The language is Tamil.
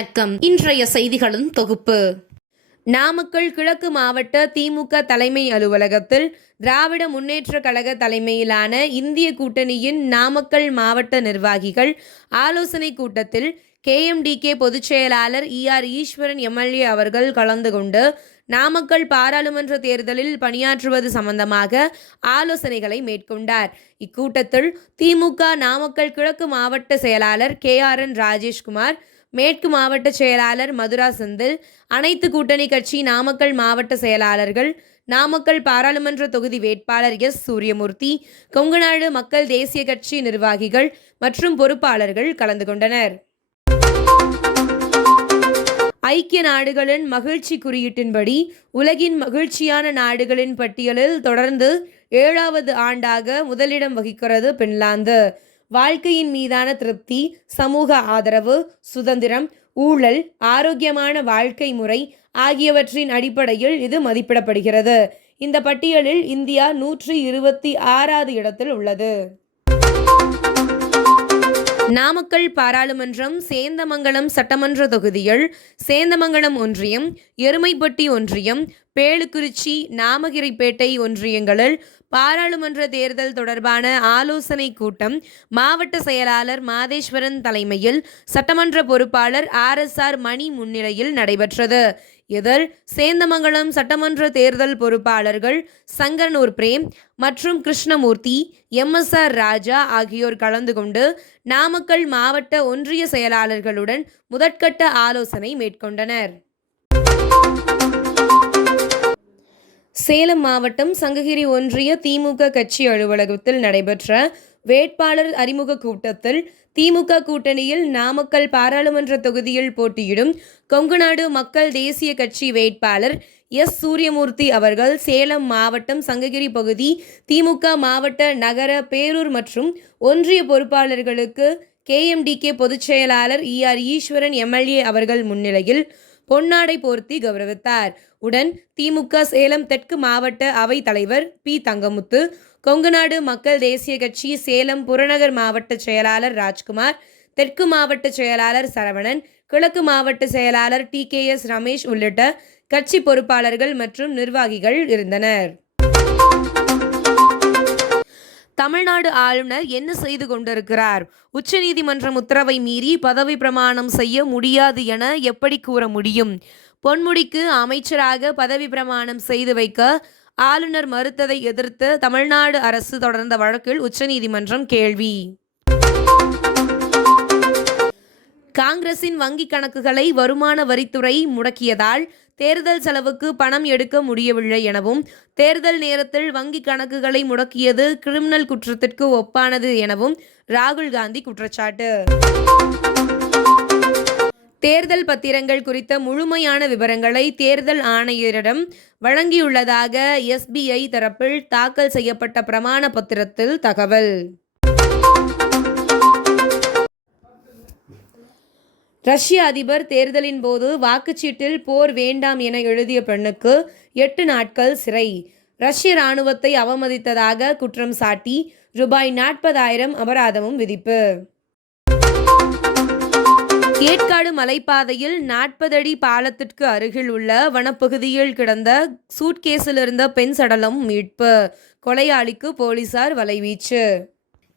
வணக்கம். இன்றைய செய்திகளின் தொகுப்பு. நாமக்கல் கிழக்கு மாவட்ட திமுக தலைமை அலுவலகத்தில் திராவிட முன்னேற்ற கழக தலைமையிலான இந்திய கூட்டணியின் நாமக்கல் மாவட்ட நிர்வாகிகள் ஆலோசனை கூட்டத்தில் கேஎம்டிகே பொதுச் செயலாளர் இஆர் ஈஸ்வரன் எம்எல்ஏ அவர்கள் கலந்து கொண்டு நாமக்கல் பாராளுமன்ற தேர்தலில் பணியாற்றுவது சம்பந்தமாக ஆலோசனைகளை மேற்கொண்டார். இக்கூட்டத்தில் திமுக நாமக்கல் கிழக்கு மாவட்ட செயலாளர் கே ஆர் என் ராஜேஷ்குமார் மேற்கு மாவட்ட செயலாளர் மதுரா செந்தில் அனைத்து கூட்டணி கட்சி நாமக்கல் மாவட்ட செயலாளர்கள் நாமக்கல் பாராளுமன்ற தொகுதி வேட்பாளர் எஸ். சூரியமூர்த்தி கொங்குநாடு மக்கள் தேசிய கட்சி நிர்வாகிகள் மற்றும் பொறுப்பாளர்கள் கலந்து கொண்டனர். ஐக்கிய நாடுகளின் மகிழ்ச்சி குறியீட்டின்படி உலகின் மகிழ்ச்சியான நாடுகளின் பட்டியலில் தொடர்ந்து ஏழாவது ஆண்டாக முதலிடம் வகிக்கிறது பின்லாந்து. வாழ்க்கையின் மீதான திருப்தி சமூக ஆதரவு சுதந்திரம் ஊழல் ஆரோக்கியமான வாழ்க்கை முறை ஆகியவற்றின் அடிப்படையில் இது மதிப்பிடப்படுகிறது. இந்த பட்டியலில் இந்தியா நூற்றி இருபத்தி ஆறாவது இடத்தில் உள்ளது. நாமக்கல் பாராளுமன்றம் சேந்தமங்கலம் சட்டமன்ற தொகுதிகள் சேந்தமங்கலம் ஒன்றியம் எருமைப்பட்டி ஒன்றியம் பேளுக்குறிச்சி நாமகிரிப்பேட்டை ஒன்றியங்களில் பாராளுமன்ற தேர்தல் தொடர்பான ஆலோசனை கூட்டம் மாவட்ட செயலாளர் மாதேஸ்வரன் தலைமையில் சட்டமன்ற பொறுப்பாளர் ஆர் எஸ் ஆர் மணி முன்னிலையில் நடைபெற்றது. இதில் சேந்தமங்கலம் சட்டமன்ற தேர்தல் பொறுப்பாளர்கள் சங்கரனூர் பிரேம் மற்றும் Krishnamoorthy M S R Raja ஆகியோர் கலந்து கொண்டு நாமக்கல் மாவட்ட ஒன்றிய செயலாளர்களுடன் முதற்கட்ட ஆலோசனை மேற்கொண்டனர். சேலம் மாவட்டம் சங்ககிரி ஒன்றிய திமுக கட்சி அலுவலகத்தில் நடைபெற்ற வேட்பாளர் அறிமுக கூட்டத்தில் திமுக கூட்டணியில் நாமக்கல் பாராளுமன்ற தொகுதியில் போட்டியிடும் கொங்குநாடு மக்கள் தேசிய கட்சி வேட்பாளர் எஸ். சூரியமூர்த்தி அவர்கள் சேலம் மாவட்டம் சங்ககிரி பகுதி திமுக மாவட்ட நகர பேரூர் மற்றும் ஒன்றிய பொறுப்பாளர்களுக்கு கேஎம்டிகே பொதுச் செயலாளர் இஆர் ஈஸ்வரன் எம்எல்ஏ அவர்கள் முன்னிலையில் பொன்னாடை போர்த்தி கௌரவித்தார். உடன் திமுக சேலம் தெற்கு மாவட்ட அவைத் தலைவர் பி. தங்கமுத்து கொங்குநாடு மக்கள் தேசிய கட்சி சேலம் புறநகர் மாவட்ட செயலாளர் ராஜ்குமார் தெற்கு மாவட்ட செயலாளர் சரவணன் கிழக்கு மாவட்ட செயலாளர் டி. கே. எஸ். ரமேஷ் உள்ளிட்ட கட்சி பொறுப்பாளர்கள் மற்றும் நிர்வாகிகள் இருந்தனர். தமிழ்நாடு ஆளுநர் என்ன செய்து கொண்டிருக்கிறார்? உச்சநீதிமன்றம் உத்தரவை மீறி பதவி பிரமாணம் செய்ய முடியாது என எப்படி கூற முடியும்? பொன்முடிக்கு அமைச்சராக பதவி பிரமாணம் செய்து வைக்க ஆளுநர் மறுத்ததை எதிர்த்து தமிழ்நாடு அரசு தொடர்ந்த வழக்கில் உச்சநீதிமன்றம் கேள்வி. காங்கிரசின் வங்கிக் கணக்குகளை வருமான வரித்துறை முடக்கியதால் தேர்தல் செலவுக்கு பணம் எடுக்க முடியவில்லை எனவும் தேர்தல் நேரத்தில் வங்கிக் கணக்குகளை முடக்கியது கிரிமினல் குற்றத்திற்கு ஒப்பானது எனவும் ராகுல் காந்தி குற்றச்சாட்டு. தேர்தல் பத்திரங்கள் குறித்த முழுமையான விவரங்களை தேர்தல் ஆணையரிடம் வழங்கியுள்ளதாக எஸ்பிஐ தரப்பில் தாக்கல் செய்யப்பட்ட பிரமாண பத்திரத்தில் தகவல். ரஷ்ய அதிபர் தேர்தலின் போது வாக்குச்சீட்டில் போர் வேண்டாம் என எழுதிய பெண்ணுக்கு எட்டு நாட்கள் சிறை. ரஷ்ய இராணுவத்தை அவமதித்ததாக குற்றம் சாட்டி ரூபாய் நாற்பதாயிரம் அபராதமும் விதிப்பு. ஏற்காடு மலைப்பாதையில் நாற்பது அடி பாலத்திற்கு அருகில் உள்ள வனப்பகுதியில் கிடந்த சூட்கேஸில் இருந்த பெண் சடலம் மீட்பு. கொலையாளிக்கு போலீசார் வலைவீச்சு.